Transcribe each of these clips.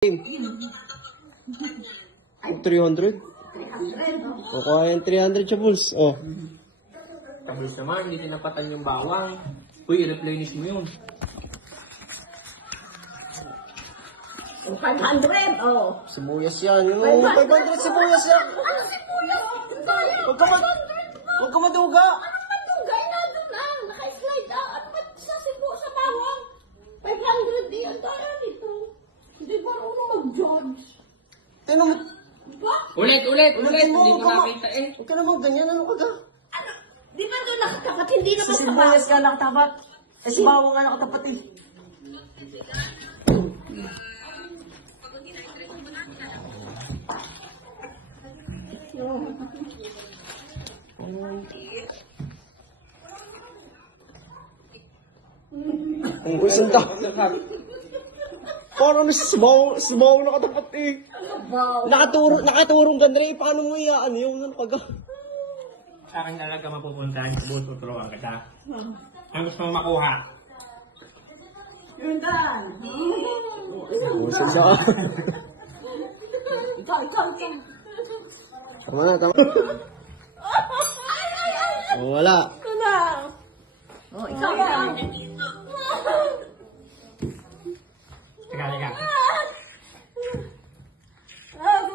300? Kukuha yung 300 chabuls. Oh. Chabuls naman, hindi tinapatan yung bawang. Uy, i-replenish mo yun. 500, oh. Sibuyas yan. Yung 500 sibuyas yan. Ano sibuyas? Huwag ka maduga. Anong matugay na doon lang? Naka-slide ah. Ano ba sa sibuyas sa bawang? 500 yan. Kaya nito. Hindi ba marunong mag-judge? Tinan mo. Ba? Ulit! Hindi ko nakita eh. Huwag ka naman ganyan. Ano ka ga? Ano? Di ba doon nakatapat? Hindi naman Sa sibuyas ka nakatapat. Eh si bawang nga nakatapat eh. Ang sanda. Parang may sibaw nakatapat eh. Nakaturong ganda rin. Paano mo iyaan yung ano ka ga? Sa akin talaga mapupuntahan sa buot tuturuan kita. Ang gusto mo makuha? Yun dan. Ang sanda. Ikaw. Tama na. Oh, wala. Ito na. Oh, ikaw. Teka.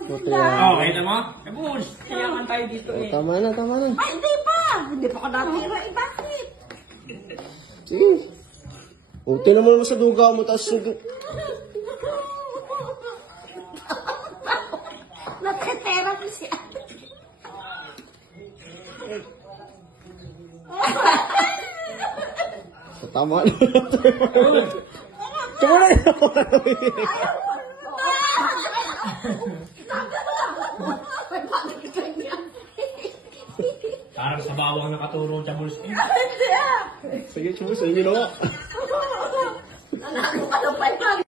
Puti yan. Oh, kita mo? Chabuls! Kayaman tayo dito Oh, eh. tama na. Ay, hindi pa. Hindi pa ka natira. Eh, bakit? Sige. O, tinan mo naman sa duga mo, tapos Nagka-therapy siya. tama na. Tama na. Parang sa bawang nakaturo chabuls eh. Hindi ah. Sige, chubos. Ayun yun ako. Nanalo ka ng 500.